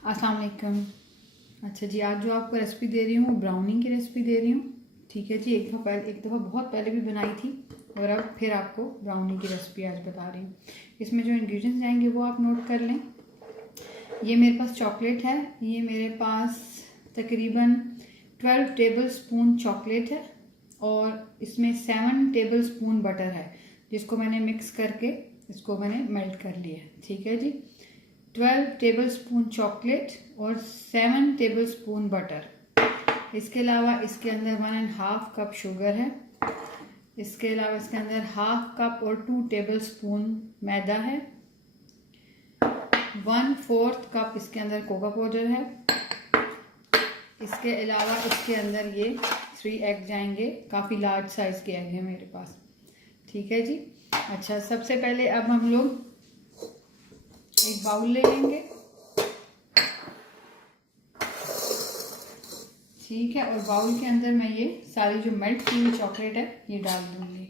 अस्सलाम वालेकुम। अच्छा जी, आज जो आपको रेसिपी दे रही हूँ ब्राउनी की रेसिपी दे रही हूँ। ठीक है जी, एक दफ़ा बहुत पहले भी बनाई थी और अब फिर आपको ब्राउनी की रेसिपी आज बता रही हूँ। इसमें जो इंग्रेडिएंट्स जाएंगे वो आप नोट कर लें। ये मेरे पास चॉकलेट है, ये मेरे पास तकरीबन 12 टेबल स्पून चॉकलेट है और इसमें 7 टेबल स्पून बटर है, जिसको मैंने मिक्स करके इसको मैंने मेल्ट कर लिया है। ठीक है जी, 12 टेबल स्पून चॉकलेट और 7 टेबल स्पून बटर। इसके अलावा इसके अंदर 1.5 कप शुगर है। इसके अलावा इसके अंदर 1/2 कप और 2 टेबल स्पून मैदा है। 1/4 कप इसके अंदर कोका पाउडर है। इसके अलावा इसके अंदर ये 3 एग जाएंगे, काफ़ी लार्ज साइज़ के एग है मेरे पास। ठीक है जी। अच्छा, सबसे पहले अब हम लोग एक बाउल ले लेंगे। ठीक है, और बाउल के अंदर मैं ये सारी जो मेल्ट की हुई चॉकलेट है ये डाल दूंगी।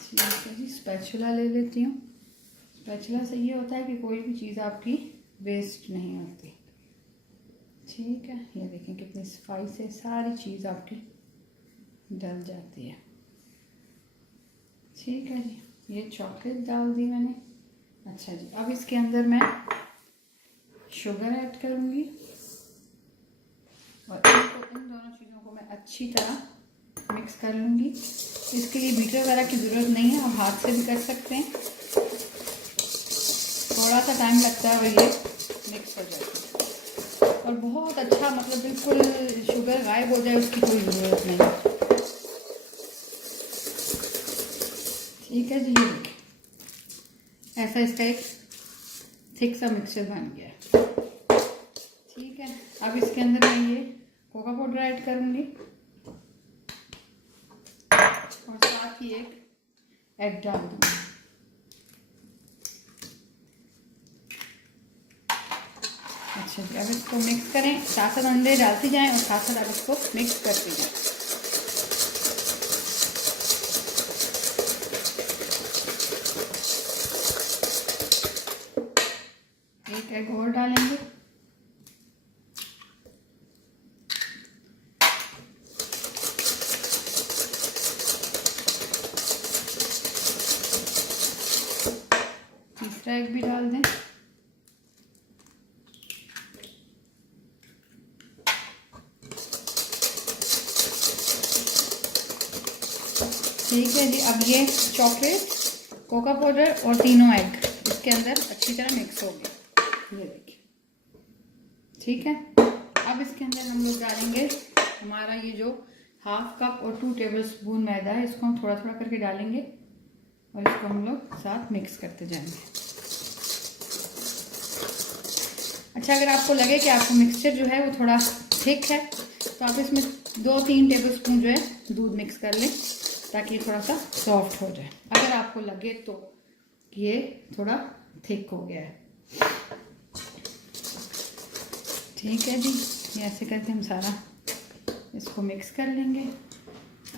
ठीक है जी, स्पैचुला ले लेती हूँ। स्पैचुला से ये होता है कि कोई भी चीज़ आपकी वेस्ट नहीं होती। ठीक है, ये देखें कितनी सफाई से सारी चीज़ आपकी डल जाती है। ठीक है जी, ये चॉकलेट डाल दी मैंने। अच्छा जी, अब इसके अंदर मैं शुगर ऐड करूँगी और इन दोनों चीज़ों को मैं अच्छी तरह मिक्स कर लूँगी। इसके लिए बीटर वगैरह की ज़रूरत नहीं है, आप हाथ से भी कर सकते हैं। थोड़ा सा टाइम लगता है और ये मिक्स हो जाता है और बहुत अच्छा, मतलब बिल्कुल शुगर गायब हो जाए उसकी कोई ज़रूरत नहीं। ठीक है जी, ये देखिए ऐसा इसका एक थिक सा मिक्सचर बन गया है। ठीक है, अब इसके अंदर मैं ये कोका पाउडर ऐड करूँगी और साथ ही एक एग डाल दूँगी। अच्छा जी, अब इसको मिक्स करें, साथ साथ अंडे डालते जाएं और साथ साथ अब इसको मिक्स करते जाएं। एक एग और डालेंगे। तीसरा एग भी डाल दें। ठीक है जी, अब ये चॉकलेट, कोका पाउडर और तीनों एग इसके अंदर अच्छी तरह मिक्स हो गए, ये देखिए। ठीक है, अब इसके अंदर हम लोग डालेंगे हमारा ये जो 1/2 कप और 2 टेबल स्पून मैदा है, इसको हम थोड़ा थोड़ा करके डालेंगे और इसको हम लोग साथ मिक्स करते जाएंगे। अच्छा, अगर आपको लगे कि आपको मिक्सचर जो है वो थोड़ा थिक है तो आप इसमें 2-3 टेबल स्पून जो है दूध मिक्स कर लें ताकि थोड़ा सा सॉफ्ट हो जाए, अगर आपको लगे तो ये थोड़ा थिक हो गया है। ठीक है जी, ये ऐसे करके हम सारा इसको मिक्स कर लेंगे।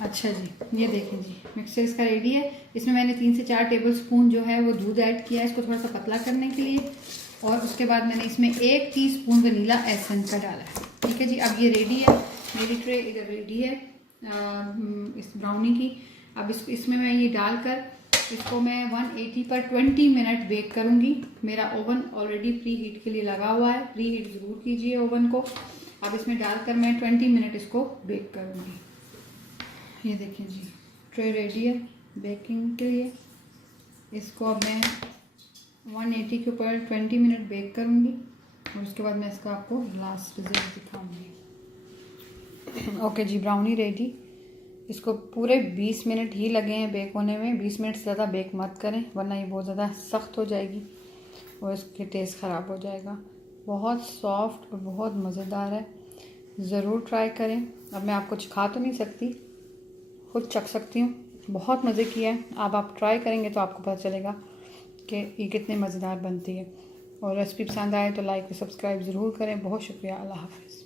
अच्छा जी, ये देखें जी, मिक्सचर इसका रेडी है। इसमें मैंने 3 से 4 टेबल स्पून जो है वो दूध ऐड किया है इसको थोड़ा सा पतला करने के लिए, और उसके बाद मैंने इसमें 1 टीस्पून वनीला एसेंस का डाला है। ठीक है जी, अब ये रेडी है, मेरी ट्रे इधर रेडी है इस ब्राउनी की। अब इसमें मैं ये डालकर इसको मैं 180 पर 20 मिनट बेक करूँगी। मेरा ओवन ऑलरेडी प्री हीट के लिए लगा हुआ है, प्री हीट ज़रूर कीजिए ओवन को। अब इसमें डालकर मैं 20 मिनट इसको बेक करूँगी। ये देखिए जी, ट्रे रेडी है बेकिंग के लिए। इसको अब मैं 180 के ऊपर 20 मिनट बेक करूँगी और उसके बाद मैं इसका आपको लास्ट रिजल्ट दिखाऊँगी। ओके जी, ब्राउनी रेडी। इसको पूरे 20 मिनट ही लगे हैं बेक होने में। 20 मिनट से ज़्यादा बेक मत करें वरना ये बहुत ज़्यादा सख्त हो जाएगी और इसके टेस्ट ख़राब हो जाएगा। बहुत सॉफ्ट और बहुत मज़ेदार है, ज़रूर ट्राई करें। अब मैं आपको खा तो नहीं सकती, खुद चख सकती हूँ। बहुत मज़े किया है। अब आप ट्राई करेंगे तो आपको पता चलेगा कि ये कितने मज़ेदार बनती है। और रेसिपी पसंद आए तो लाइक और सब्सक्राइब ज़रूर करें। बहुत शुक्रिया। अल्लाह हाफ़िज़।